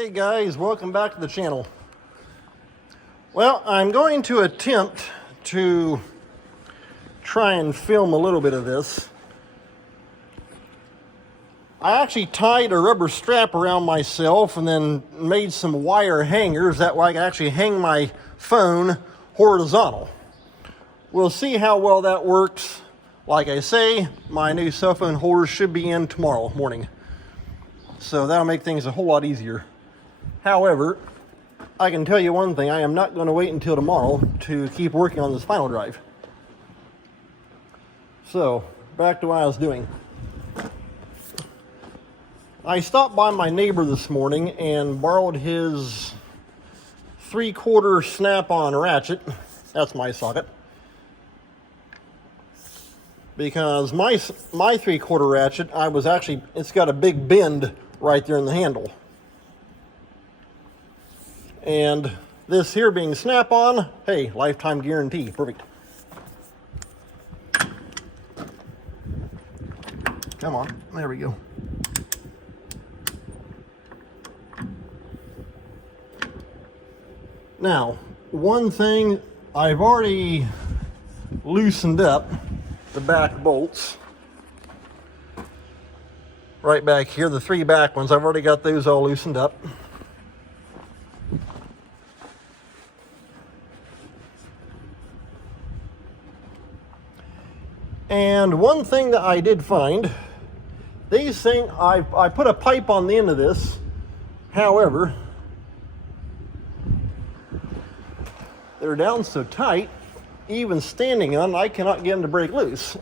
Hey guys, welcome back to the channel. Well, I'm going to attempt to try and film a little bit of this. I actually tied a rubber strap around myself and then made some wire hangers. That way I can actually hang my phone horizontal. We'll see how well that works. Like I say, my new cell phone holder should be in tomorrow morning. So that'll make things a whole lot easier. However, I can tell you one thing, I am not going to wait until tomorrow to keep working on this final drive. So, back to what I was doing. I stopped by my neighbor this morning and borrowed his 3/4 snap-on ratchet. That's my socket. Because my 3/4 ratchet, it's got a big bend right there in the handle. And this here being snap-on, hey, lifetime guarantee, perfect. Come on, there we go. Now, one thing, I've already loosened up the back bolts. Right back here, the 3 back ones, I've already got those all loosened up. And one thing that I did find, these things, I put a pipe on the end of this. However, they're down so tight, even standing on, I cannot get them to break loose.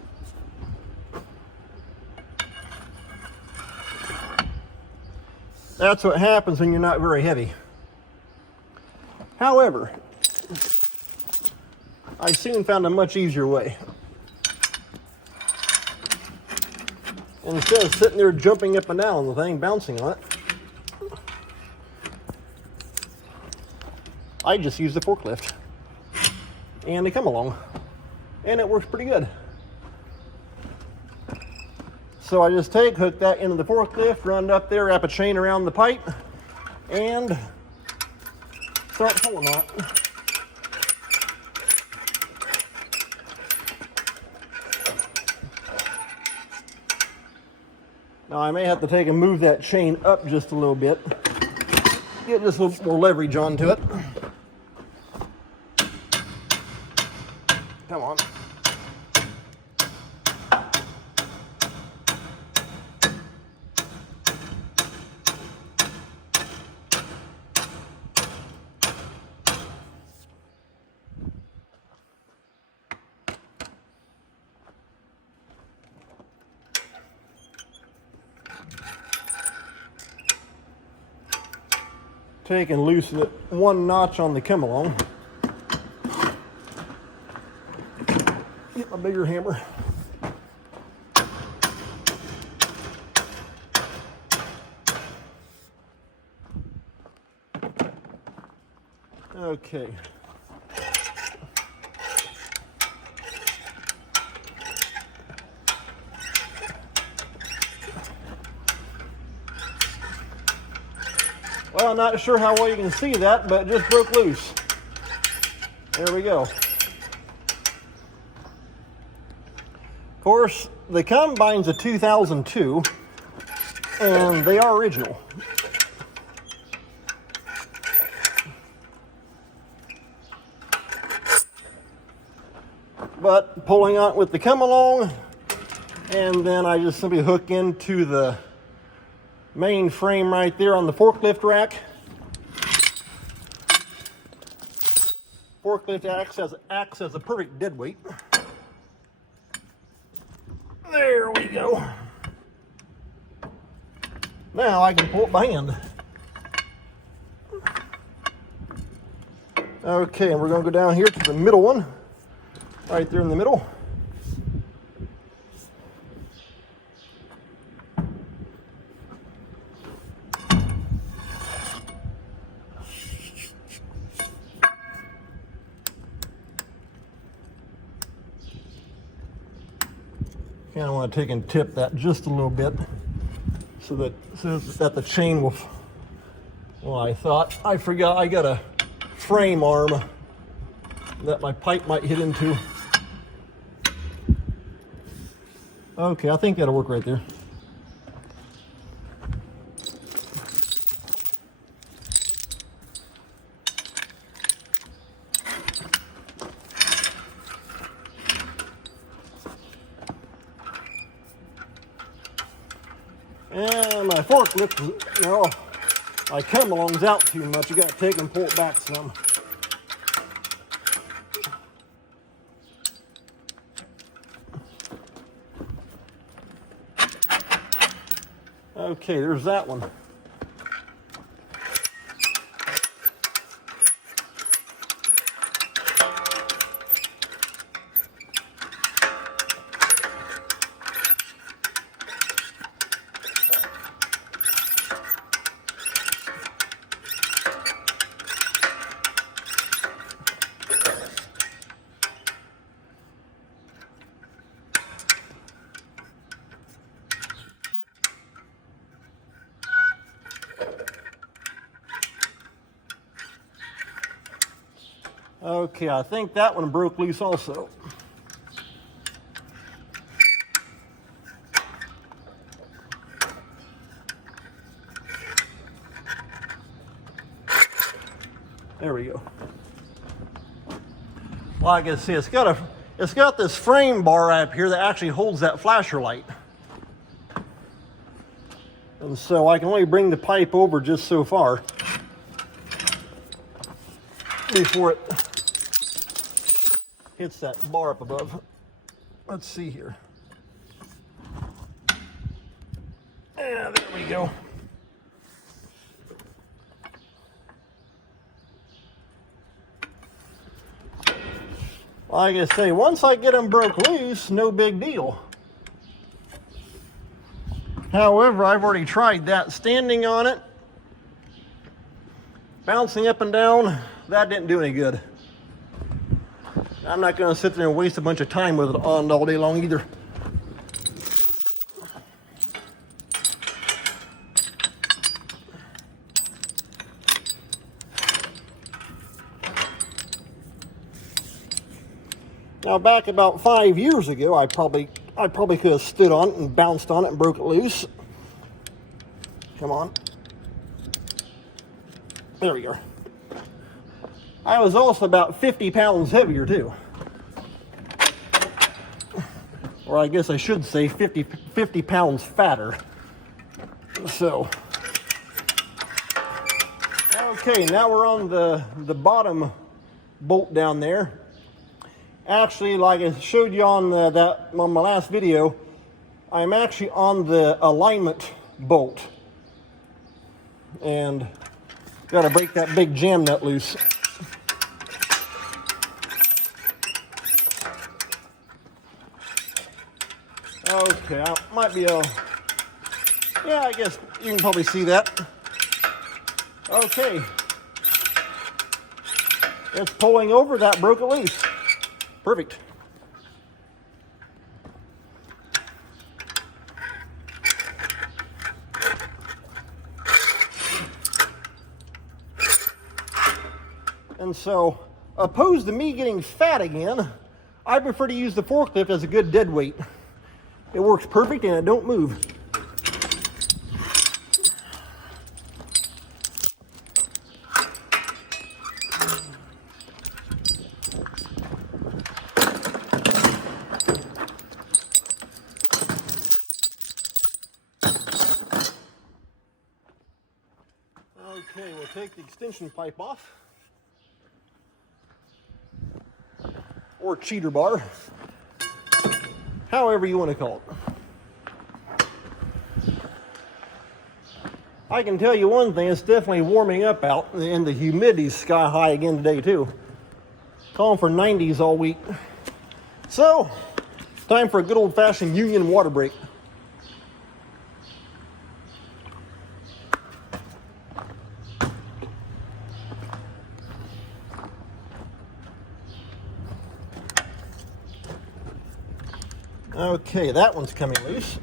That's what happens when you're not very heavy. However, I soon found a much easier way. And instead of sitting there jumping up and down on the thing, bouncing on it, I just use the forklift. And they come along. And it works pretty good. So I just hook that into the forklift, run it up there, wrap a chain around the pipe, and start pulling on it. Now I may have to take and move that chain up just a little bit, get just a little more leverage onto it. Come on. Take and loosen it 1 notch on the come along. Get my bigger hammer. Okay. Well, I'm not sure how well you can see that, but it just broke loose. There we go. Of course, the combine's a 2002, and they are original. But pulling on it with the come along, and then I just simply hook into the main frame right there on the forklift rack. Forklift acts as a perfect dead weight. There we go. Now I can pull it by hand. Okay, and we're going to go down here to the middle one. Right there in the middle. Kind of want to take and tip that just a little bit so that the chain will Well, I forgot I got a frame arm that my pipe might hit into. Okay, I think that'll work right there. And my forklift, no, my come along's out too much. You gotta take and pull it back some. Okay, there's that one. Okay, I think that one broke loose also. There we go. Like I see, it's got this frame bar up here that actually holds that flasher light. And so I can only bring the pipe over just so far before it hits that bar up above. Let's see here. Yeah, there we go. Like I say, once I get them broke loose, no big deal. However, I've already tried that. Standing on it, bouncing up and down, that didn't do any good. I'm not going to sit there and waste a bunch of time with it on all day long either. Now, back about 5 years ago, I probably could have stood on it and bounced on it and broke it loose. Come on. There we go. I was also about 50 pounds heavier too. Or I guess I should say 50 pounds fatter. So, okay, now we're on the bottom bolt down there. Actually, like I showed you on my last video, I'm actually on the alignment bolt. And got to break that big jam nut loose. Okay, might be yeah, I guess you can probably see that. Okay. It's pulling over, that broke it loose. Perfect. And so, opposed to me getting fat again, I prefer to use the forklift as a good dead weight. It works perfect and it don't move. Okay, we'll take the extension pipe off. Or cheater bar. However you want to call it. I can tell you one thing, it's definitely warming up out, and the humidity's sky high again today too. Calling for 90s all week. So, time for a good old-fashioned union water break. Okay, that one's coming loose.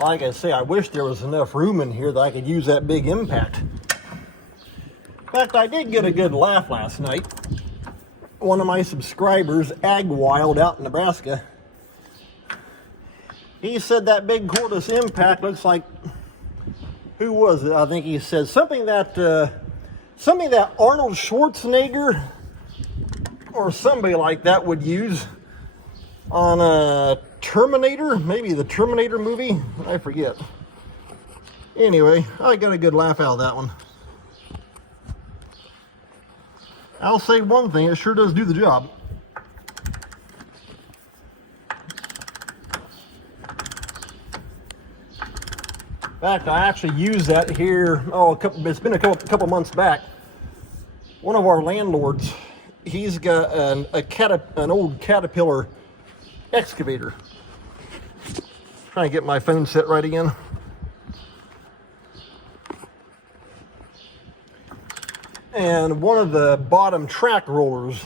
Like I say, I wish there was enough room in here that I could use that big impact. In fact, I did get a good laugh last night. One of my subscribers, Ag Wild out in Nebraska, he said that big cordless impact looks like, who was it? I think he said something that Arnold Schwarzenegger or somebody like that would use on a Terminator, maybe the Terminator movie, I forget. Anyway, I got a good laugh out of that one. I'll say one thing, it sure does do the job. In fact, I actually used that here, it's been a couple months back. One of our landlords, he's got an old Caterpillar excavator. Trying to get my phone set right again. And one of the bottom track rollers,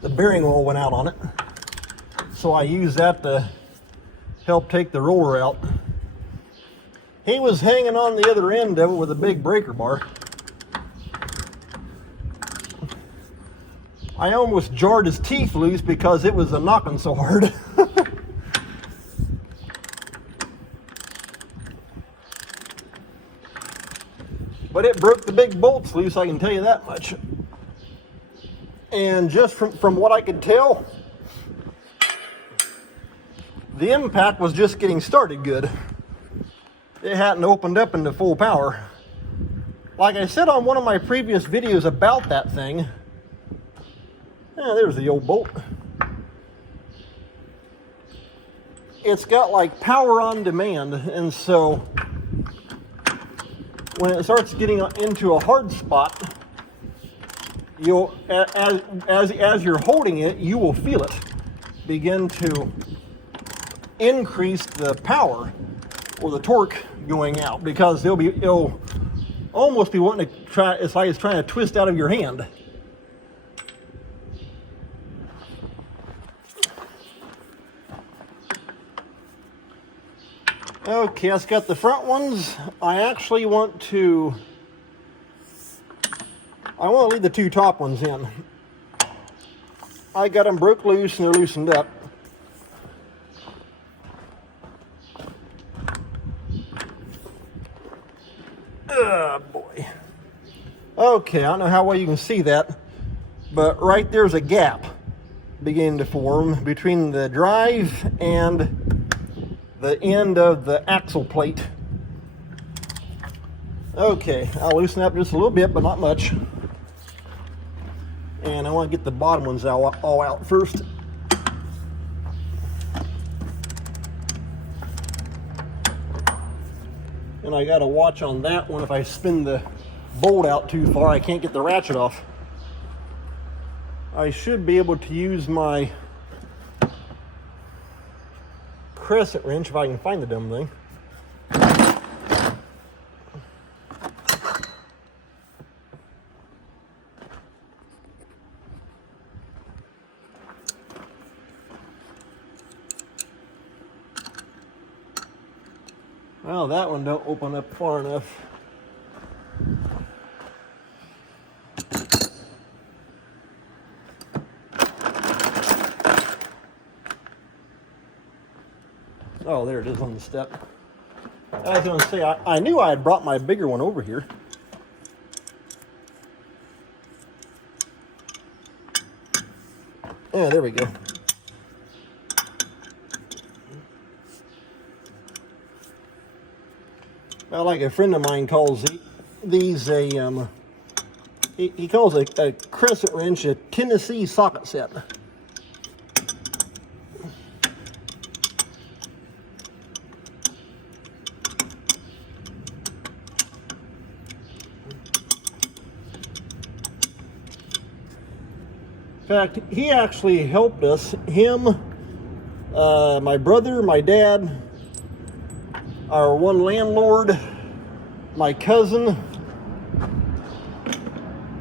the bearing oil went out on it. So I used that to help take the roller out. He was hanging on the other end of it with a big breaker bar. I almost jarred his teeth loose because it was knocking so hard. But it broke the big bolts loose, I can tell you that much. And just from what I could tell, the impact was just getting started good. It hadn't opened up into full power. Like I said on one of my previous videos about that thing, there's the old bolt. It's got like power on demand, and so when it starts getting into a hard spot, you'll, as you're holding it, you will feel it begin to increase the power or the torque going out, because it'll almost be wanting to try, it's like it's trying to twist out of your hand. Okay, that's got the front ones. I actually want to leave the two top ones in. I got them broke loose and they're loosened up. Oh boy. Okay, I don't know how well you can see that, but right there's a gap beginning to form between the drive and the end of the axle plate. Okay, I'll loosen up just a little bit, but not much. And I want to get the bottom ones all out first. And I got to watch on that one. If I spin the bolt out too far, I can't get the ratchet off. I should be able to use my crescent wrench if I can find the dumb thing. Well, that one don't open up far enough. Oh, there it is on the step. I was going to say, I knew I had brought my bigger one over here. Yeah, there we go. Well, like a friend of mine calls these he calls a crescent wrench a Tennessee socket set. In fact, he actually helped us, my brother, my dad, our one landlord, my cousin,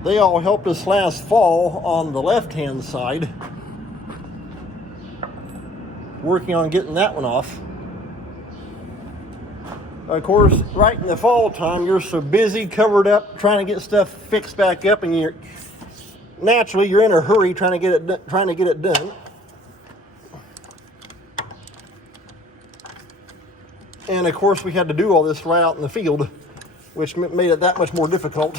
they all helped us last fall on the left-hand side, working on getting that one off. Of course, right in the fall time, you're so busy, covered up, trying to get stuff fixed back up, and you're in a hurry trying to get it done. And of course, we had to do all this right out in the field, which made it that much more difficult.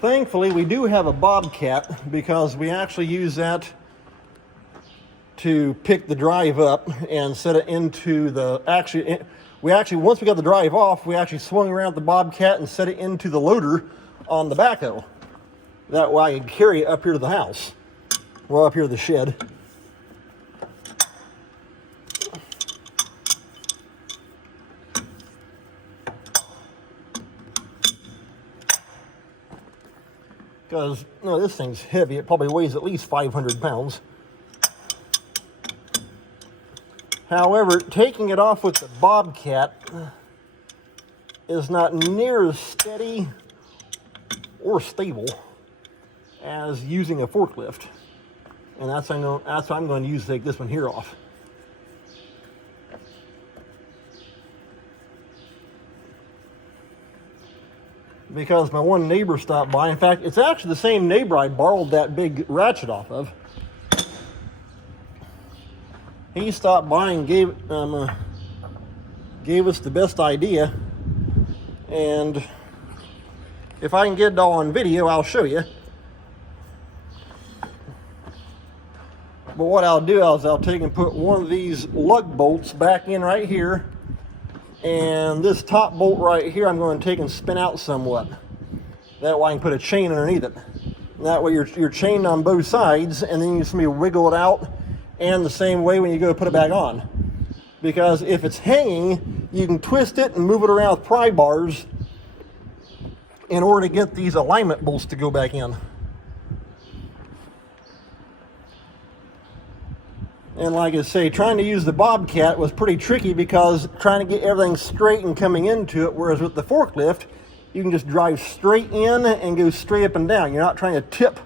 Thankfully, we do have a bobcat because we actually use that to pick the drive up and set it into the, once we got the drive off, we actually swung around the bobcat and set it into the loader on the backhoe. That way I could carry it up here to the house. Well, up here to the shed. Because, no, this thing's heavy. It probably weighs at least 500 pounds. However, taking it off with the bobcat is not near as steady or stable as using a forklift. And that's what I'm going to use to take this one here off. Because my one neighbor stopped by. In fact, it's actually the same neighbor I borrowed that big ratchet off of. He stopped by and gave us the best idea. And if I can get it all on video, I'll show you. But what I'll do is I'll take and put one of these lug bolts back in right here. And this top bolt right here, I'm going to take and spin out somewhat. That way I can put a chain underneath it. That way you're chained on both sides, and then you just wiggle it out, and the same way when you go to put it back on. Because if it's hanging, you can twist it and move it around with pry bars in order to get these alignment bolts to go back in. And like I say, trying to use the bobcat was pretty tricky because trying to get everything straight and coming into it, whereas with the forklift, you can just drive straight in and go straight up and down. You're not trying to tip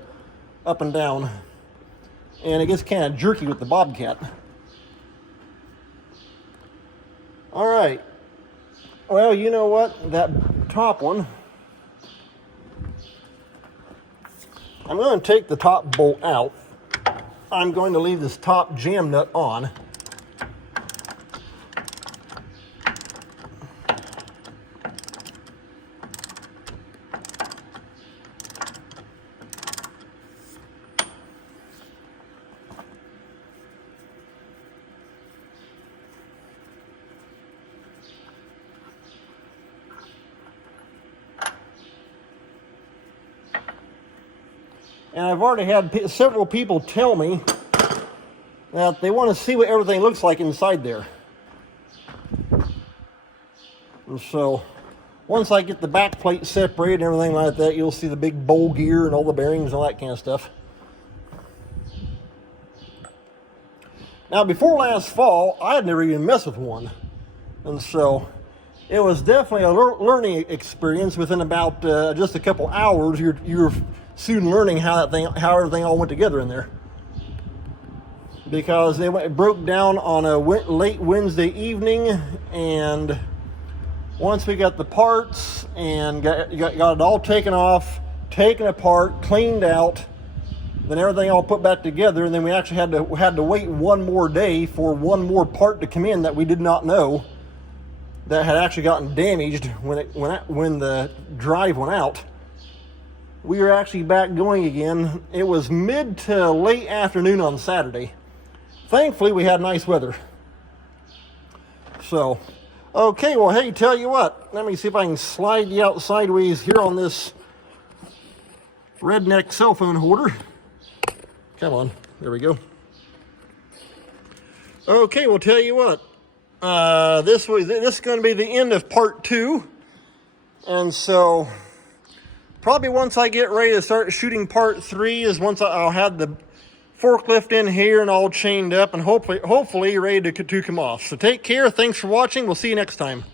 up and down. And it gets kind of jerky with the bobcat. All right. Well, you know what? That top one, I'm going to take the top bolt out. I'm going to leave this top jam nut on. And I've already had several people tell me that they want to see what everything looks like inside there. And so, once I get the back plate separated and everything like that, you'll see the big bowl gear and all the bearings and all that kind of stuff. Now, before last fall, I had never even messed with one. And so, it was definitely a learning experience. Within about just a couple hours, you're soon learning how everything all went together in there. Because it broke down on a late Wednesday evening, and once we got the parts and got it all taken off, taken apart, cleaned out, then everything all put back together, and then we actually had to wait one more day for one more part to come in that we did not know that had actually gotten damaged when the drive went out. We were actually back going again. It was mid to late afternoon on Saturday. Thankfully, we had nice weather. So, okay, well, hey, tell you what. Let me see if I can slide you out sideways here on this redneck cell phone holder. Come on, there we go. Okay, well, tell you what. This is going to be the end of part 2. And so, probably once I get ready to start shooting part 3 is once I'll have the forklift in here and all chained up and hopefully ready to come off. So take care. Thanks for watching. We'll see you next time.